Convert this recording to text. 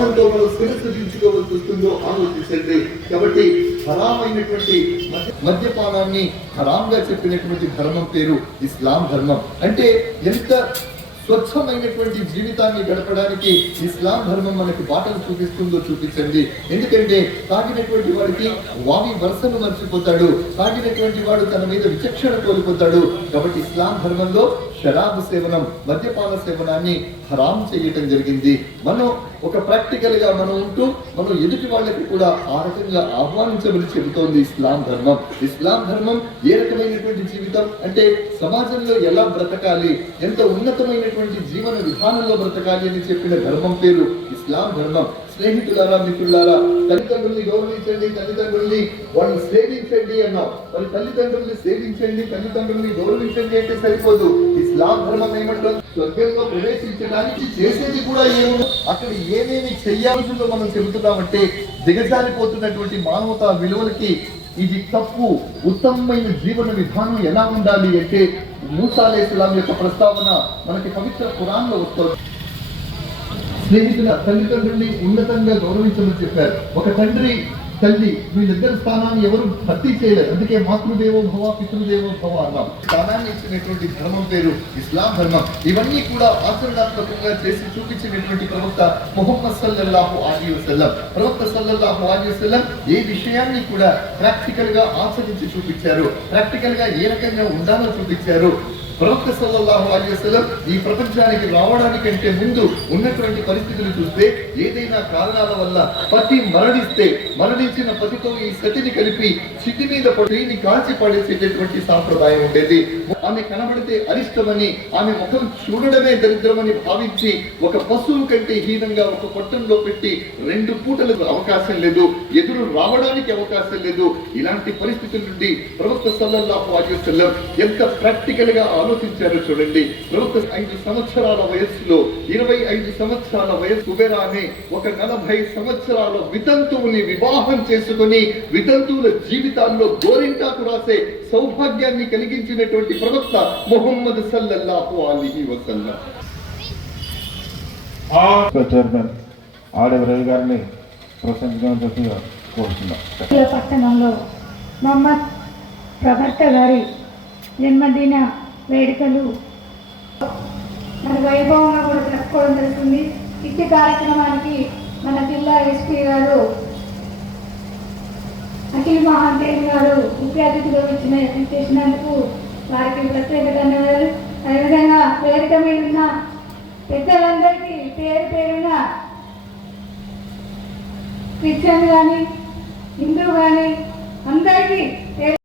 ఆమెతో మనం శిరస్సు వస్తుందో ఆలోచించండి కాబట్టి హరామైనటువంటి మద్య- మద్యపానాన్ని హరాంగా చెప్పినటువంటి ధర్మం పేరు ఇస్లాం ధర్మం. అంటే ఎంత స్వచ్ఛమైనటువంటి జీవితాన్ని గడపడానికి ఇస్లాం ధర్మం మనకి బాటలు చూపిస్తుందో చూపించండి. ఎందుకంటే తాగినటువంటి వాడికి వామి వరుసను మర్చిపోతాడు. తాగినటువంటి వాడు తన మీద విచక్షణ కోల్పోతాడు. కాబట్టి ఇస్లాం ధర్మంలో షరాబు సేవనం మద్యపాన సేవనాన్ని హరాం చేయటం జరిగింది. మనం ఒక ప్రాక్టికల్గా మనం ఉంటూ మనం ఎదుటి వాళ్ళకి కూడా ఆ రకంగా ఆహ్వానించమని చెబుతోంది ఇస్లాం ధర్మం. ఇస్లాం ధర్మం ఏ రకమైనటువంటి జీవితం? అంటే సమాజంలో ఎలా బ్రతకాలి? ఎంత ఉన్నతమైనటువంటి జీవన విధానంలో బ్రతకాలి అని చెప్పిన ధర్మం పేరు ఇస్లాం ధర్మం. స్నేహితులారా మిత్రులారా తల్లిదండ్రుల్ని గౌరవించండి తల్లిదండ్రుల్ని వాళ్ళని సేవించండి అన్నాం మరి తల్లిదండ్రుల్ని సేవించండి తల్లిదండ్రుల్ని గౌరవించండి అంటే సరిపోదు. ఇస్లాం ధర్మం ఏమంటారు? స్వర్గంలో ప్రవేశించడానికి చేసేది కూడా ఏమో? అక్కడ ఏమేమి చెయ్యాల్సిందో మనం చెబుతున్నామంటే దిగజారిపోతున్నటువంటి మానవతా విలువలకి ఇది తప్పు. ఉత్తమమైన జీవన విధానం ఎలా ఉండాలి అంటే మూసాలేస్లాం యొక్క ప్రస్తావన మనకి పవిత్ర పురాణంలో వస్తుంది. స్నేహితుల తల్లిదండ్రుల్ని ఉన్నతంగా గౌరవించమని చెప్పారు. ఒక తండ్రి తల్లి వీళ్ళిద్దరి స్థానాన్ని ఎవరు భర్తీ చేయలేదు. అందుకే మాతృదేవో భవ పితృదేవో భవ అన్నాం. స్థానాన్ని ఇచ్చినటువంటి ధర్మం పేరు ఇస్లాం ధర్మం. ఇవన్నీ కూడా ఆచరణాత్మకంగా చేసి చూపించినటువంటి ప్రవక్త మొహమ్మద్ సల్లల్లాహు అలీ వసల్లం. ప్రవక్త సల్లల్లాహు అలీ వసల్లం ఏ విషయాన్ని కూడా ప్రాక్టికల్గా ఆచరించి చూపించారు. ప్రాక్టికల్గా ఏ రకంగా ఉండాలో చూపించారు. ప్రవక్త సల్లల్లాహు అలైహి ఈ ప్రపంచానికి రావడానికంటే ముందు ఉన్నటువంటి పరిస్థితులు చూస్తే ఏదైనా కారణాల వల్ల పతి మరణిస్తే మరణించిన పతితో ఈ సతిని కలిపి చితి మీద పడి కాల్చి పడేసేటటువంటి సాంప్రదాయం ఉండేది. ఆమె కనబడితే అరిష్టమని ఆమె ముఖం చూడడమే దరిద్రమని భావించి ఒక పశువు కంటే హీనంగా ఒక కొట్టంలో పెట్టి రెండు పూటలకు అవకాశం లేదు ఎదురు రావడానికి అవకాశం లేదు. ఇలాంటి పరిస్థితుల నుండి ప్రవక్త సల్లల్లాహు అజీసల్లం ఎంత ప్రాక్టికల్గా ఆలోచించారో చూడండి. ప్రవక్త ఐదు సంవత్సరాల వయస్సులో ఇరవై ఐదు సంవత్సరాల వయస్సు కుబేరా ఒక నలభై సంవత్సరాల వితంతువుని వివాహం చేసుకుని వితంతువుల జీవితాల్లో గోరింటాకు రాసే సౌభాగ్యాన్ని కలిగించినటువంటి ప్రవక్త ముహమ్మద్ సల్లల్లాహు అలీహి వసల్లం. చైర్మన్ ఆడవ రవి గారిని ప్రశంసించవలసిందిగా కోరుతున్నాం ఈ పట్టణంలో మొహమ్మద్ ప్రవర్త గారి జన్మదిన వేడుకలు మన వైభవంగా కూడా జరుపుకోవడం జరుగుతుంది. ఇట్టి కార్యక్రమానికి మన జిల్లా ఎస్పీ గారు అఖిల్ మహాదేవ్ గారు ముఖ్య అతిథిగా ఇచ్చిన చేసినందుకు వారికి ప్రత్యేక ధన్యవాదాలు అదేవిధంగా వేదిక మీద ఉన్న పెద్దలందరికీ పేరు పేరున క్రిస్టియన్ కానీ హిందూ కానీ అందరికీ